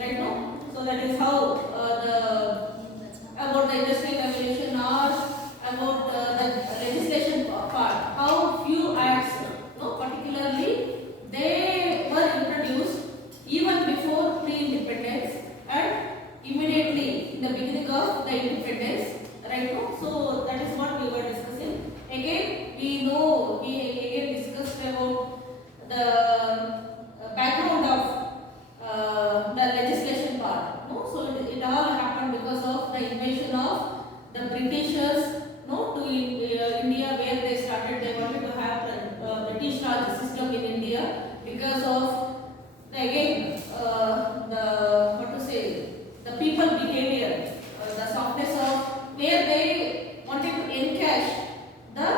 right now. So that is how the about the industrial revolution or about the legislation part. How few acts, particularly they were introduced even before pre-independence and immediately in the beginning of the independence, right now. So that is what we were discussing. Again, we again discussed about the background of the legislation part. No? So it all happened because of the invasion of the Britishers, no, to India, where they started. They wanted to have the British Raj system in India because of again the what to say, the people behavior, the softness of where they wanted to encash the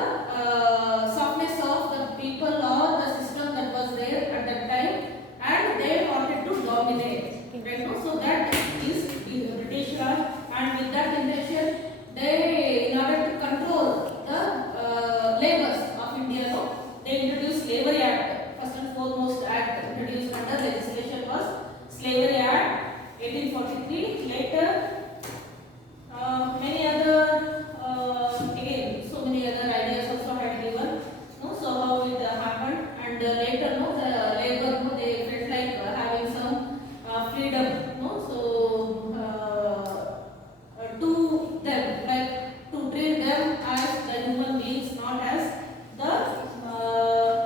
softness of the people or the system that was there at that time, and they wanted to dominate. Right? No? So that is the British Raj, and with that intention, they, in order to control the labors of India, no, they introduced Slavery Act. First and foremost act introduced under legislation was Slavery Act 1843. Later, many other again, so many other ideas also had given. No, so how it happened, and later, no, the labor, no, they felt like having some freedom, no, so to them, like to treat them as the human beings, not as the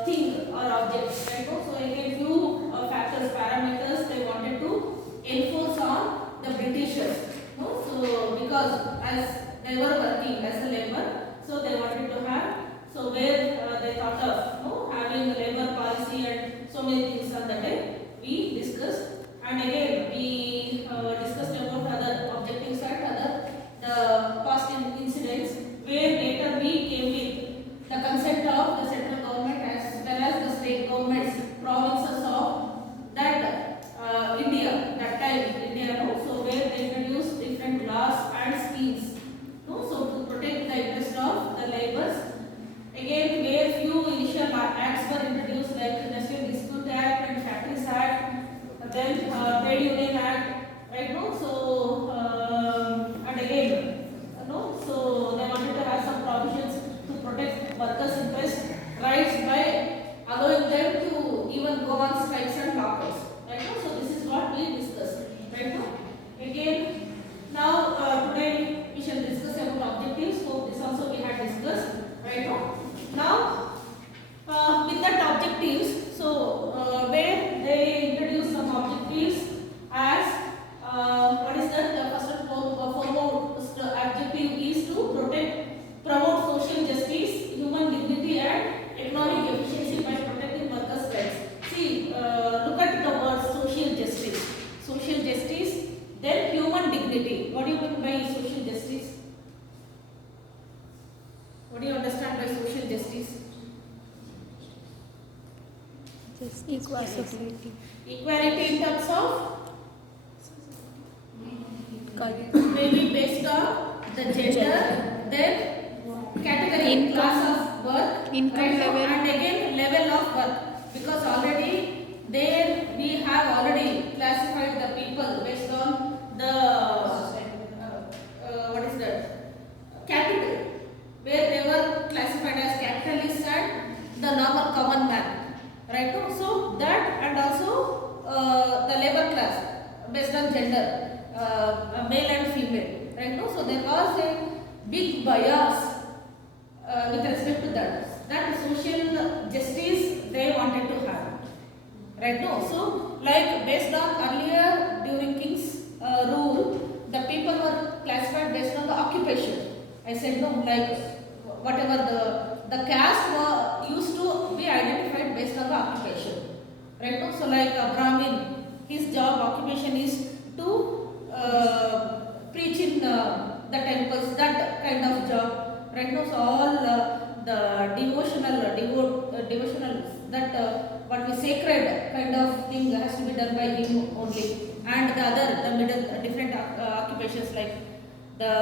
thing or object. Right? So again, few factors, parameters they wanted to enforce on the Britishers. No? So because as they were working as a labor, so they wanted to have, so where they thought of, no, having a labor policy and so many things on the day we discussed. And again we discussed about other objectives and other the past incidents, where later we came with the consent of the central government as well as the state governments, provinces of that India, that time India, no? So where they introduced different laws and schemes, no? So to protect the interest of the laborers. Again, where few initial acts were introduced, like Industrial Dispute Act and Factories Act, then Trade Union Act, right? No? So and again, no, so they wanted to have some provisions to protect workers' interest rights by allowing them to even go on strikes and lockouts. Right now, so this is what we discussed. Right now, again, now today we shall discuss about objectives. So this also we had discussed. Right now, with that objectives, so where they introduce some objectives as what is that? The first and foremost objective is to protect, promote social justice, human dignity, and economic efficiency by protecting workers' rights. See, look at the word social justice. Social justice, then human dignity. What do you mean by social justice? What do you understand by social justice? Equality. Equality in terms of maybe based on the gender, then category, Income, class of work, income right? level. And again level of work, because already there we have already classified the people based on the what is that, capital, where they were classified as capitalists and the normal common man, right? So that, and also the labor class based on gender, male and female, right? So there was a big bias with respect to that social justice they wanted to have, right? So like based on earlier during King's rule, the people were classified based on the occupation. I said no, like whatever the caste used to be identified based on the occupation, right? So like a Brahmin, his job occupation is to preach in the temples, that kind of job, right? So all the devotional that what we sacred kind of thing has to be done by him only, and the other, the middle different occupations like the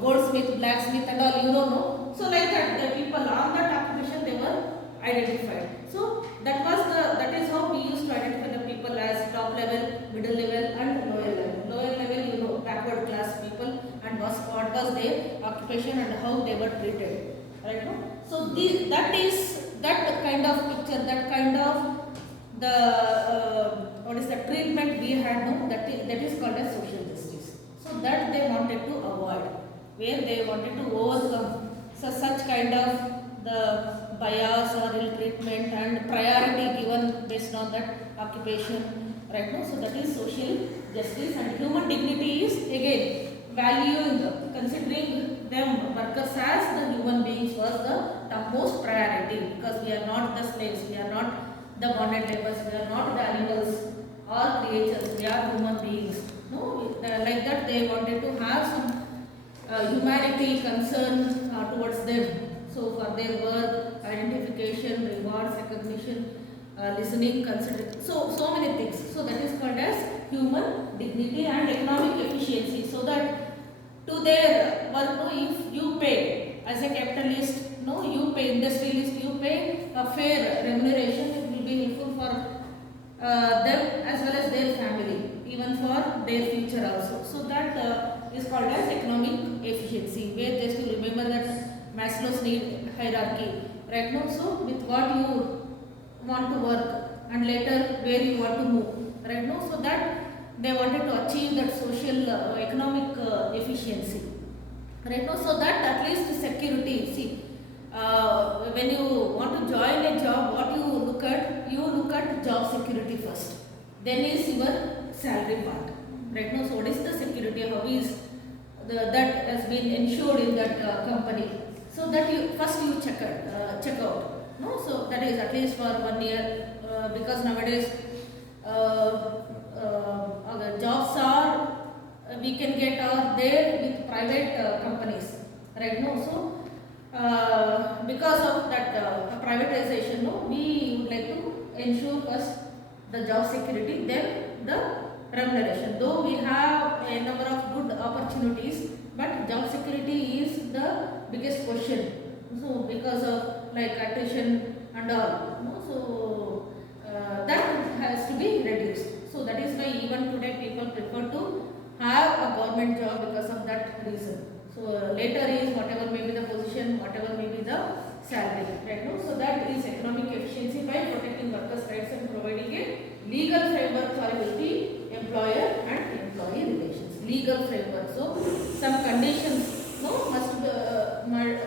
goldsmith, blacksmith and all, you don't know. So like that, the people on that occupation they were identified. So that is how we used to identify the people as top and what was their occupation and how they were treated. Right? No? So that is that kind of picture, that kind of the what is the treatment we had, no, that is called as social justice. So that they wanted to avoid, where they wanted to overcome such kind of the bias or ill treatment and priority given based on that occupation, right? No? So that is social justice. And human dignity is again valuing, considering them workers as the human beings was the topmost priority, because we are not the slaves, we are not the bonded laborers, we are not the animals or creatures, we are human beings. No, like that they wanted to have some humanity concern towards them. So for their work, identification, rewards, recognition, listening, consideration, so many things. So that is called as human dignity and economic efficiency. So that to their work, no, if you pay as a capitalist, no, you pay, industrialist, you pay a fair remuneration, it will be helpful for them as well as their family, even for their future also. So that is called as economic efficiency, where just to remember that Maslow's need hierarchy, right? Now, so with what you want to work and later where you want to move, right? Now, so that they wanted to achieve that social economic efficiency, right? Now, so that at least security. See, when you want to join a job, what you look at job security first. Then is your salary part, right? Now, so what is the security? How is that has been ensured in that company? So that you first you check out. No, so that is at least for 1 year, because nowadays jobs are we can get are there with private companies, right? No, so because of that privatization, no, we would like to ensure first the job security, then the remuneration. Though we have a number of good opportunities, but job security is the biggest question. So because of like attrition and all, no, so that has to be reduced. So that is why even today people prefer to have a government job because of that reason. So later is whatever may be the position, whatever may be the salary, right? No? So that is economic efficiency by protecting workers' rights and providing a legal framework for healthy employer and employee relations. Legal framework. So some conditions, no,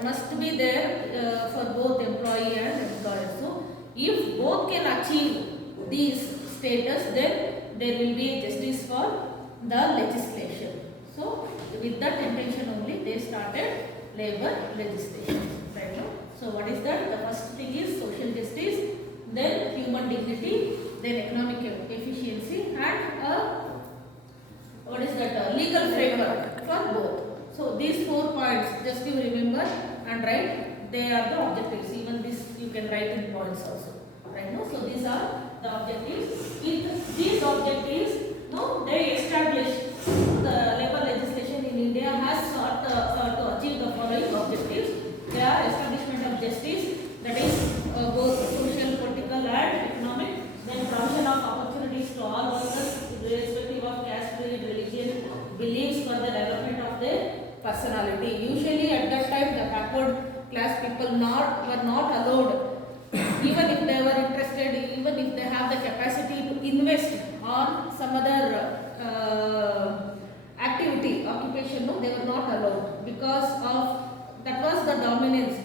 must be there for both employee and employer. So if both can achieve these status, then there will be justice for the legislation. So with that intention only they started labor legislation, right? So what is that? The first thing is social justice, then human dignity, then economic efficiency, and what is that? Legal framework for both. So these 4 points, just you remember and write. They are the objectives. Even this you can write in points also, right? No, so these are the objectives. With these objectives, no, they establish the labor legislation in India has sought to achieve the following objectives. They are establishment of justice, that is both social, political and economic, then provision of opportunities to all workers irrespective of caste, creed, religion, beliefs, for the development of their personality. Usually at that time the backward class people were not allowed, even if they were interested, even if they have the capacity to invest on some other activity, occupation, no, they were not allowed because of that was the dominance,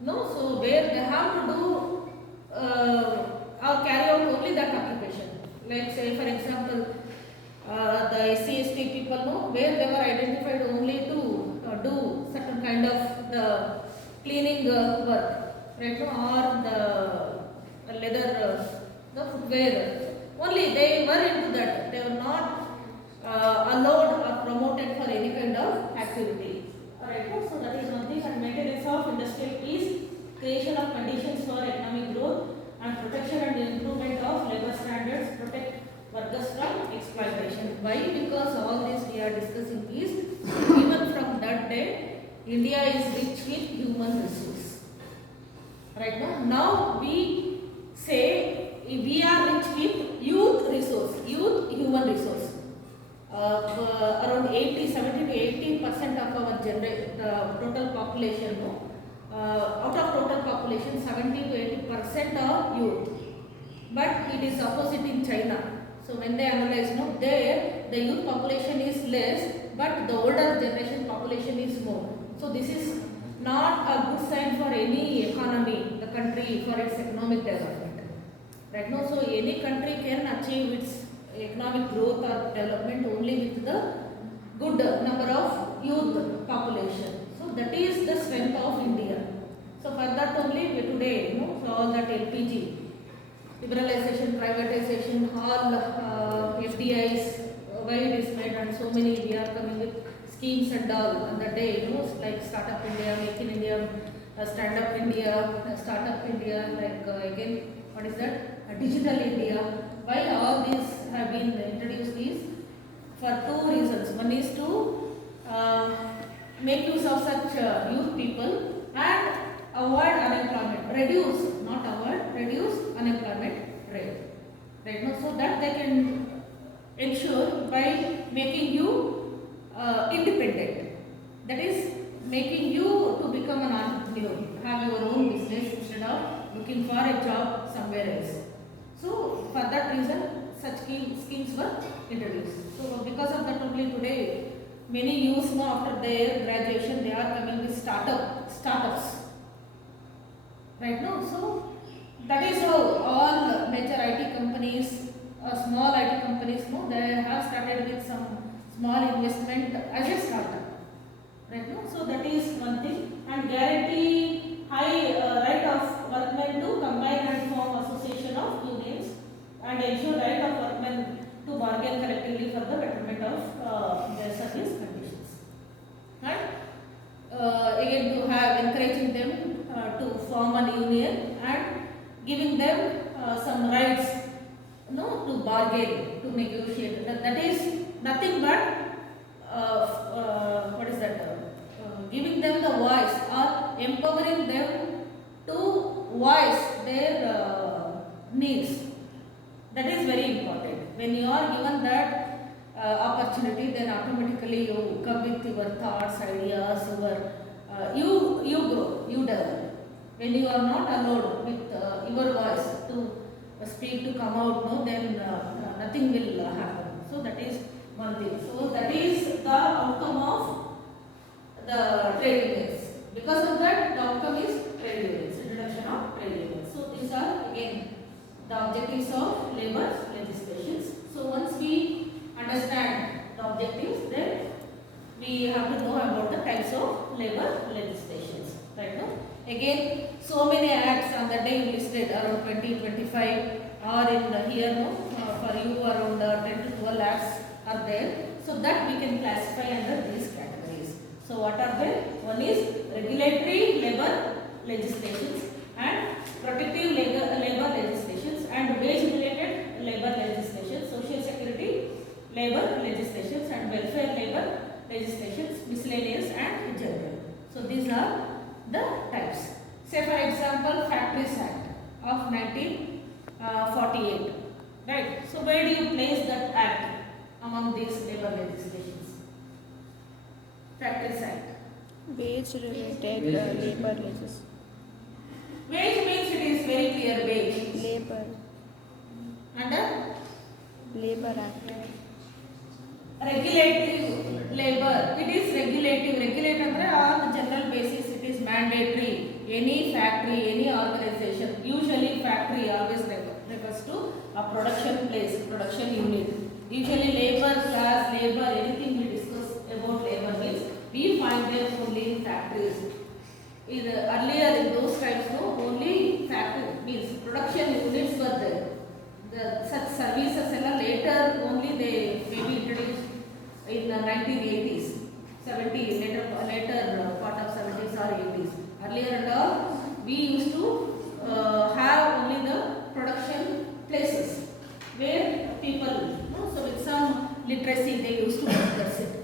no. So where they have to do or carry out only that occupation, like say for example the SC/ST people, no, where they were identified only to do certain kind of the cleaning work, right? Or the leather, the footwear, only they were into that. They were not allowed or promoted for any kind of activity. Alright, so that is one thing. And maintenance of industrial peace, creation of conditions for economic growth, and protection and improvement of labor standards, protect workers from exploitation. Why? Because all this we are discussing is even from that day, India is rich with human resource. Right now, now we say we are rich with youth resource, youth human resource. Around 70 to 80% of population, no, out of total population, 70 to 80% are youth. But it is opposite in China. So when they analyze, no, there the youth population is less, but the older generation population is more. So this is not a good sign for any economy, the country, for its economic development. Right now, so any country can achieve its economic growth or development only with the good number of youth population. So that is the strength of India. So for that only we today, so all that LPG, liberalization, privatization, all FDIs, why it is made, and so many we are coming with schemes and all on the day, like Startup India, Make in India, Stand Up India, Startup India, like again, what is that? Digital India. Why all these have been introduced is for two reasons. One is to make use of such youth people and avoid unemployment, reduce, not avoid, reduce unemployment rate. Right now, so that they can ensure by making you independent. That is making you to become an entrepreneur, have your own business instead of looking for a job somewhere else. So for that reason, such schemes were introduced. So because of that only today, many youths now after their graduation, they are coming with startups. Right now, so that is how all major IT companies, small IT companies, they have started with some small investment as a startup. Right now, so that is one thing, and guarantee high right of workmen to combine and form association of unions, and ensure right of workmen to bargain collectively for the betterment of their service conditions. And again to have encouraging them to form a union and giving them some rights, to bargain, to negotiate. That is nothing but what is that? Giving them the voice or empowering them to voice their needs. That is very important. When you are given that opportunity, then automatically you come with your thoughts, ideas, you grow, you develop. When you are not allowed with your voice to speak, to come out, then nothing will happen. So that is one thing. So that is the outcome of the trade unions. Because of that, the outcome is trade unions, introduction of trade unions. So these are again the objectives of labor legislations. So once we understand the objectives, then we have to know about the types of labor legislations. Right now, again, so many acts on the day listed around 20-25 or in here, for you around 10 to 12 acts are there. So that we can classify under these categories. So what are they? One is regulatory labor legislations and protective labor legislations and wage related labor legislations, social security labor legislations and welfare labor legislations, miscellaneous and general. So these are the types. Say for example, Factories Act of 1948. Right. So where do you place that act among these labor legislations? Factories Act. Wage related labor legislation. Wage means it is very clear wage. Labor. Under Labor Act. regulative labor. It is regulative. Regulate on the general basis. It is mandatory. Any factory, any organization. Usually factory always refers to a production place, production unit. Usually labor, class, labor, anything we discuss about labor means we find them only in factories. Earlier in those times, only factory means production units were there. Such services later only they maybe introduced in the 1980s, 70s, later part of 70s or 80s. Earlier and all, we used to have only the production places where people, so with some literacy they used to work. That's it.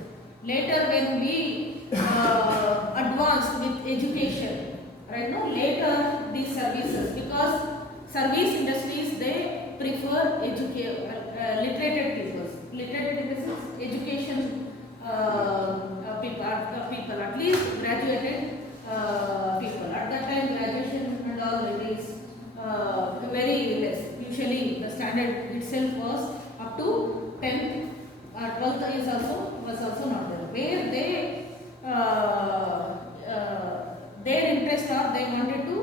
Later when we advanced with education, right now, later these services, because service industries they prefer literated people. Literated in the sense education people, at least graduated standard itself was up to 10th, 12th is was also not there. Where they their interest or they wanted to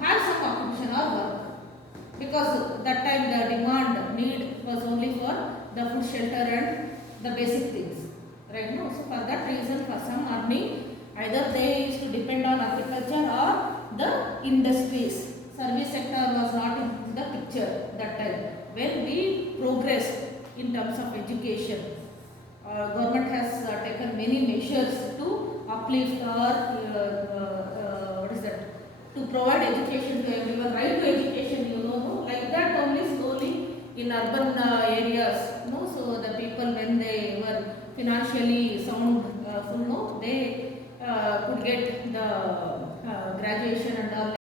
have some occupation or work, because that time the demand need was only for the food, shelter and the basic things, right now. So for that reason, for some earning, either they used to depend on agriculture or the industries. Service sector was not in the picture that time. When we progressed in terms of education, government has taken many measures to uplift or what is that, to provide education to everyone, right to education, you know, no? Like that only slowly in urban areas, no? So the people, when they were financially sound, full, no, they could get the graduation and all.